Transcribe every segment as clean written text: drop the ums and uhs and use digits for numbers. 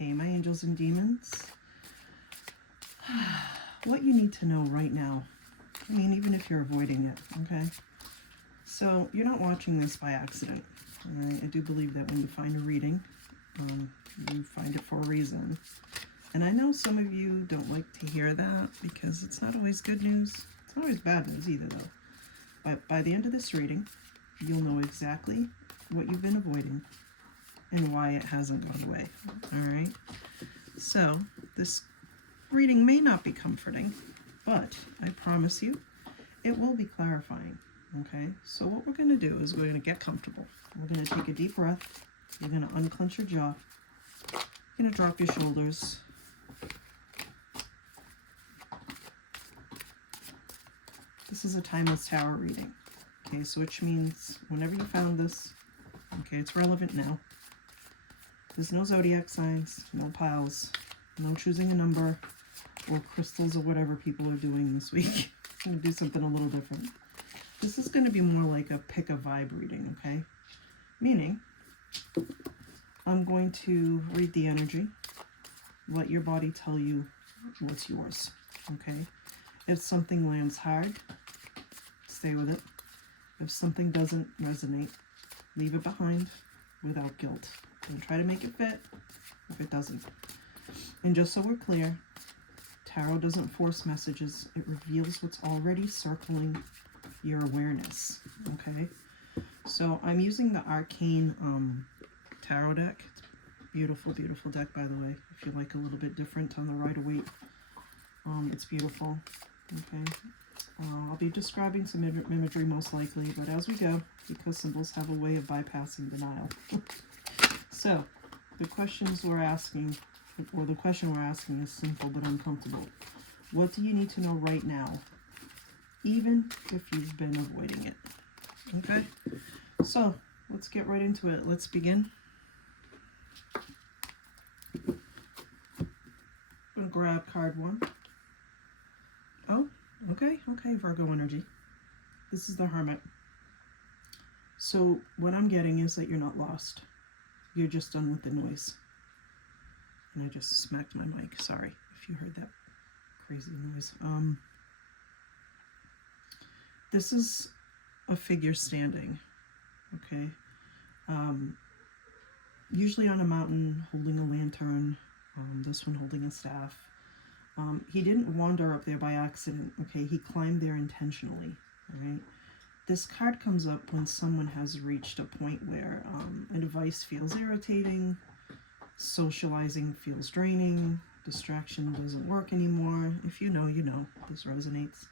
Hey, my angels and demons. What you need to know right now. I mean, even if you're avoiding it, okay? So, you're not watching this by accident. All right? I do believe that when you find a reading, you find it for a reason. And I know some of you don't like to hear that because it's not always good news. It's not always bad news either, though. But by the end of this reading, you'll know exactly what you've been avoiding and why it hasn't gone away. All right? So, this reading may not be comforting, but I promise you, it will be clarifying. Okay? So what we're going to do is we're going to get comfortable. We're going to take a deep breath. You're going to unclench your jaw. You're going to drop your shoulders. This is a timeless tarot reading. Okay, so which means whenever you found this, okay, it's relevant now. There's no zodiac signs, no piles, no choosing a number or crystals or whatever people are doing this week. I'm going to do something a little different. This is going to be more like a pick a vibe reading, okay? Meaning, I'm going to read the energy, let your body tell you what's yours, okay? If something lands hard, stay with it. If something doesn't resonate, leave it behind without guilt. And try to make it fit if it doesn't. And just so we're clear, tarot doesn't force messages. It reveals what's already circling your awareness, okay? So I'm using the Arcane Tarot deck. It's a beautiful, beautiful deck, by the way. If you like a little bit different on the Rider-Waite, it's beautiful, okay? I'll be describing some imagery most likely, but as we go, because symbols have a way of bypassing denial. So, the questions we're asking, or the question we're asking is simple but uncomfortable. What do you need to know right now, even if you've been avoiding it? Okay? So, let's get right into it. Let's begin. I'm going to grab card 1. Oh, okay, Virgo energy. This is the Hermit. So, what I'm getting is that you're not lost. You're just done with the noise. And I just smacked my mic. Sorry if you heard that crazy noise. This is a figure standing, okay? Usually on a mountain holding a lantern, this one holding a staff. He didn't wander up there by accident, okay? He climbed there intentionally, all right? This card comes up when someone has reached a point where a device feels irritating, socializing feels draining, distraction doesn't work anymore. If you know, you know. This resonates.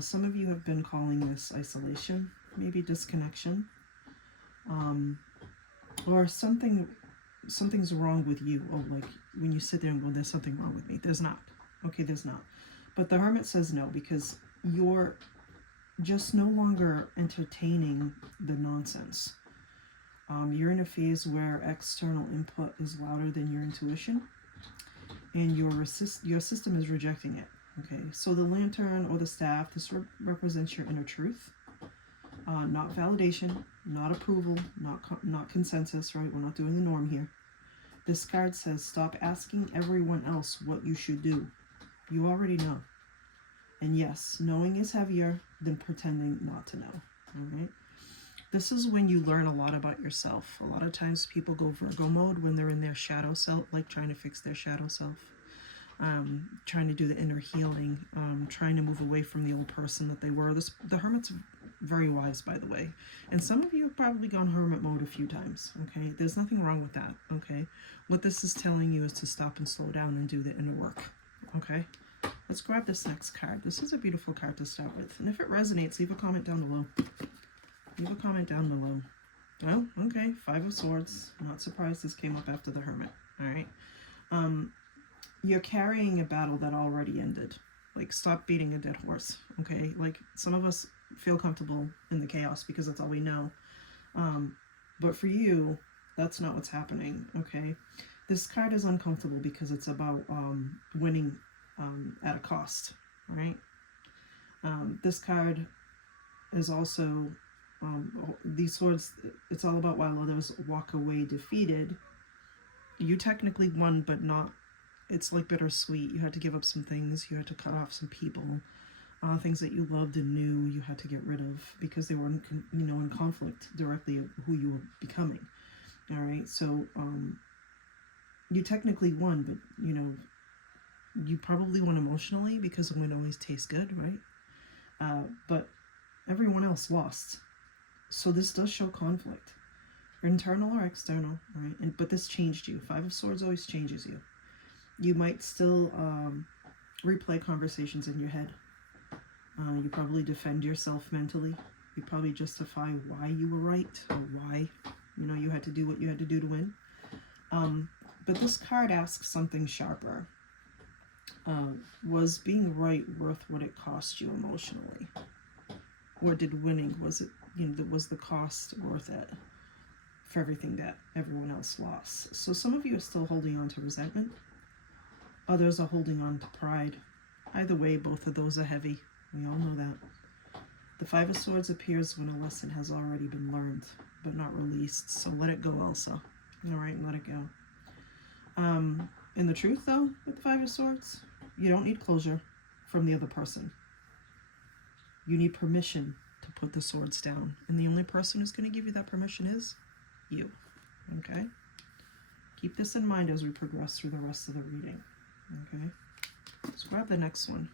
Some of you have been calling this isolation, maybe disconnection, or something's wrong with you. Oh, like when you sit there and go, there's something wrong with me. There's not. Okay, there's not. But the Hermit says no, because you're just no longer entertaining the nonsense. You're in a phase where external input is louder than your intuition, and your system is rejecting it. Okay, so the lantern or the staff, this represents your inner truth, not validation, not approval, not consensus. Right? We're not doing the norm here. This card says, stop asking everyone else what you should do. You already know. And yes, knowing is heavier than pretending not to know. All right. This is when you learn a lot about yourself. A lot of times people go Virgo mode when they're in their shadow self, like trying to fix their shadow self, trying to do the inner healing, trying to move away from the old person that they were. The Hermit's very wise, by the way. And some of you have probably gone Hermit mode a few times, okay? There's nothing wrong with that, okay? What this is telling you is to stop and slow down and do the inner work, okay? Let's grab this next card. This is a beautiful card to start with. And if it resonates, leave a comment down below. Leave a comment down below. Oh, okay. 5 of Swords. Not surprised this came up after the Hermit. All right. You're carrying a battle that already ended. Like, stop beating a dead horse. Okay. Like, some of us feel comfortable in the chaos because that's all we know. But for you, that's not what's happening. Okay. This card is uncomfortable because it's about winning at a cost. Right. This card is also these swords, it's all about while others walk away defeated, you technically won, but not, it's like bittersweet. You had to give up some things. You had to cut off some people. Things that you loved and knew you had to get rid of because they were in conflict directly of who you were becoming. All right, so you technically won, but you probably won emotionally because a win always tastes good, right? But everyone else lost. So this does show conflict, internal or external, right? But this changed you. Five of Swords always changes you. You might still replay conversations in your head. You probably defend yourself mentally. You probably justify why you were right or why, you had to do what you had to do to win. But this card asks something sharper. Was being right worth what it cost you emotionally? Or did winning, was the cost worth it for everything that everyone else lost? So some of you are still holding on to resentment. Others are holding on to pride. Either way, both of those are heavy. We all know that. The Five of Swords appears when a lesson has already been learned, but not released. So let it go, Elsa. All right, let it go. In the truth, though, with the Five of Swords, you don't need closure from the other person. You need permission to put the swords down. And the only person who's going to give you that permission is you. Okay? Keep this in mind as we progress through the rest of the reading. Okay? Let's grab the next one.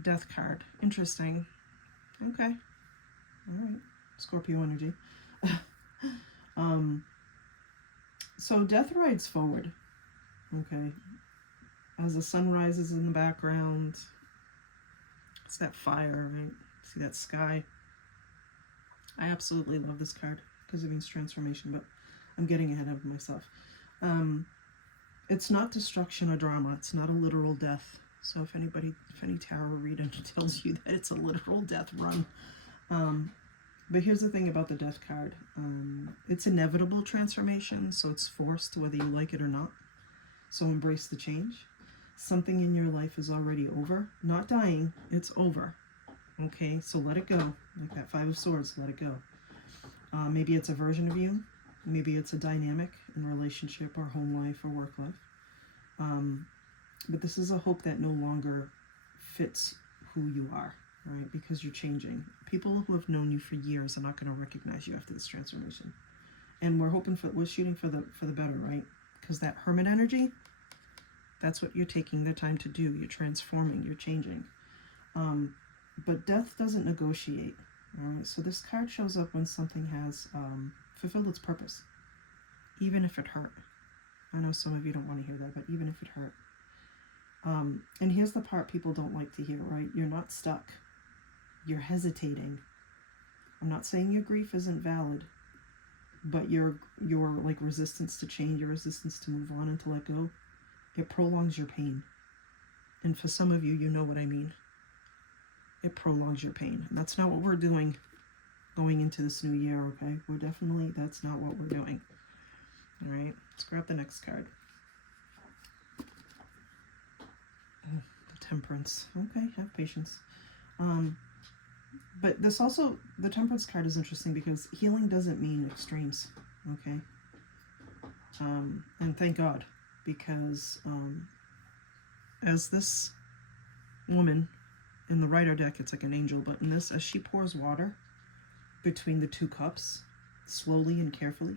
Death card. Interesting. Okay. All right. Scorpio energy. So death rides forward. Okay. As the sun rises in the background, it's that fire, right? See that sky? I absolutely love this card because it means transformation, but I'm getting ahead of myself. It's not destruction or drama. It's not a literal death. So if any tarot reader tells you that it's a literal death, run. But here's the thing about the death card. It's inevitable transformation, so it's forced whether you like it or not. So embrace the change. Something in your life is already over. Not dying, it's over. Okay, so let it go. Like that Five of Swords, let it go. Maybe it's a version of you. Maybe it's a dynamic in relationship or home life or work life. But this is a hope that no longer fits who you are, right? Because you're changing. People who have known you for years are not going to recognize you after this transformation. And we're shooting for the better, right? Because that Hermit energy, that's what you're taking the time to do. You're transforming, you're changing. But death doesn't negotiate, all right? So this card shows up when something has fulfilled its purpose, even if it hurt. I know some of you don't want to hear that, but even if it hurt. And here's the part people don't like to hear, right? You're not stuck. You're hesitating. I'm not saying your grief isn't valid, but your like resistance to change, your resistance to move on and to let go, it prolongs your pain. And for some of you, you know what I mean. It prolongs your pain. And that's not what we're doing going into this new year, okay? That's not what we're doing. All right, let's grab the next card. The Temperance. Okay, have patience. But this also, the Temperance card is interesting because healing doesn't mean extremes, okay? And thank God, because as this woman in the Rider deck, it's like an angel, but in this, as she pours water between the two cups, slowly and carefully,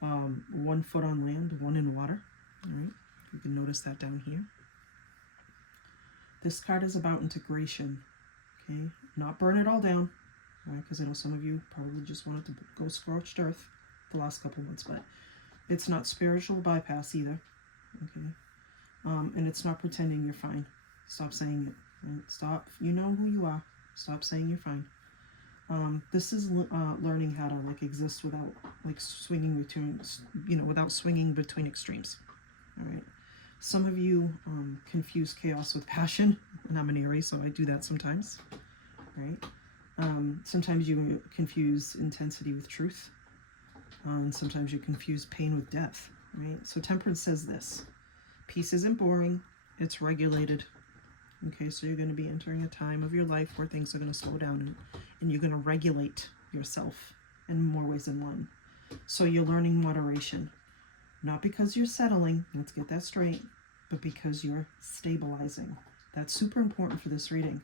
1 foot on land, 1 in water, all right? You can notice that down here. This card is about integration, okay? Not burn it all down, right? Because I know some of you probably just wanted to go scorched earth the last couple months, but it's not spiritual bypass either, okay? And it's not pretending you're fine. Stop saying it, right? Stop. You know who you are. Stop saying you're fine. This is learning how to like exist without like swinging between, without swinging between extremes, all right? Some of you confuse chaos with passion, and I'm an Aries, so I do that sometimes, right? Sometimes you confuse intensity with truth, and sometimes you confuse pain with depth, right? So Temperance says this: peace isn't boring, it's regulated. Okay, so you're going to be entering a time of your life where things are going to slow down, and you're going to regulate yourself in more ways than one. So you're learning moderation. Not because you're settling, let's get that straight, but because you're stabilizing. That's super important for this reading.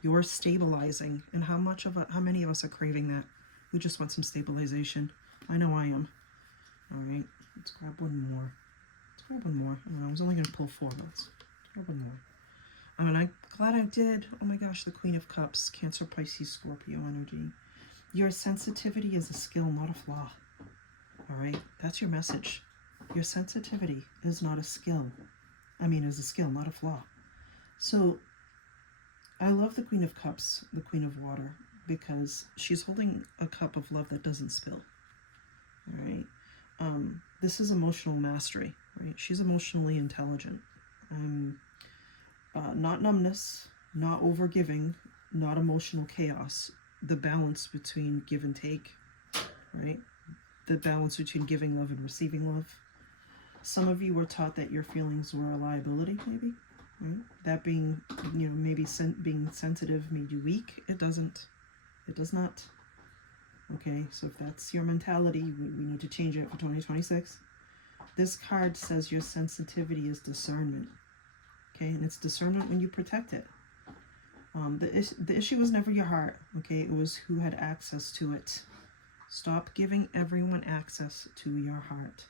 You're stabilizing. And how many of us are craving that? We just want some stabilization. I know I am. All right, let's grab one more. I was only going to pull 4, but let's grab one more. I'm glad I did. Oh my gosh, the Queen of Cups, Cancer, Pisces, Scorpio energy. Your sensitivity is a skill, not a flaw. All right, that's your message. Your sensitivity is not a skill. Is a skill, not a flaw. So I love the Queen of Cups, the Queen of Water, because she's holding a cup of love that doesn't spill. All right. This is emotional mastery, right? She's emotionally intelligent. Not numbness, not overgiving, not emotional chaos. The balance between give and take, right? The balance between giving love and receiving love. Some of you were taught that your feelings were a liability, maybe, right? That being, maybe being sensitive made you weak. It doesn't. It does not. Okay, so if that's your mentality, we need to change it for 2026. This card says your sensitivity is discernment. Okay, and it's discernment when you protect it. The issue was never your heart, okay? It was who had access to it. Stop giving everyone access to your heart.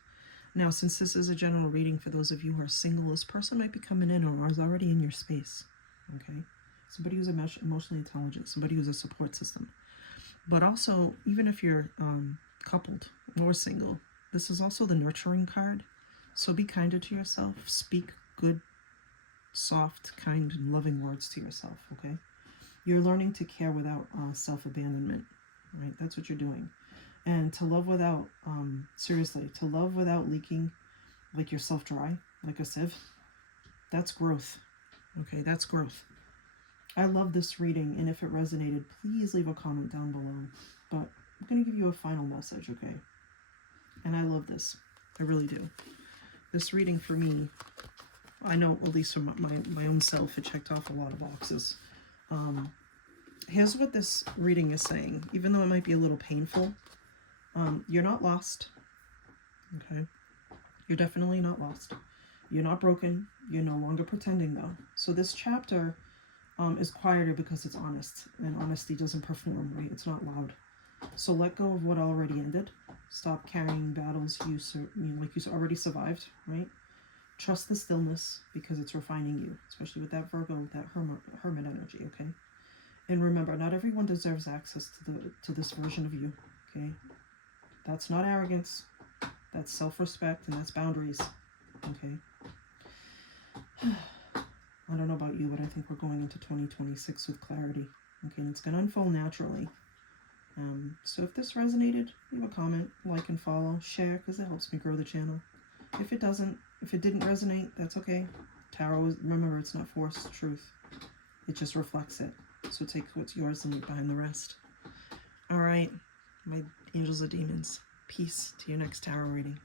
Now, since this is a general reading for those of you who are single, this person might be coming in or is already in your space, okay? Somebody who's emotionally intelligent, somebody who's a support system. But also, even if you're coupled or single, this is also the nurturing card. So be kinder to yourself. Speak good, soft, kind, and loving words to yourself, okay? You're learning to care without self-abandonment, right? That's what you're doing. And to love without, seriously, to love without leaking like yourself dry, like a sieve, that's growth, okay? That's growth. I love this reading, and if it resonated, please leave a comment down below. But I'm going to give you a final message, okay? And I love this. I really do. This reading for me, I know, at least for my own self, it checked off a lot of boxes. Here's what this reading is saying. Even though it might be a little painful, you're not lost, okay? You're definitely not lost. You're not broken. You're no longer pretending, though. So this chapter is quieter because it's honest, and honesty doesn't perform, right? It's not loud. So let go of what already ended. Stop carrying battles like you already survived, right? Trust the stillness because it's refining you, especially with that Virgo, that hermit energy, okay? And remember, not everyone deserves access to this version of you, okay? That's not arrogance. That's self-respect, and that's boundaries, okay? I don't know about you, but I think we're going into 2026 with clarity. Okay, and it's going to unfold naturally. So if this resonated, leave a comment, like and follow, share, because it helps me grow the channel. If it didn't resonate, that's okay. Tarot, remember, it's not forced truth. It just reflects it. So take what's yours and leave behind the rest. All right, my angels and demons, peace to your next tarot reading.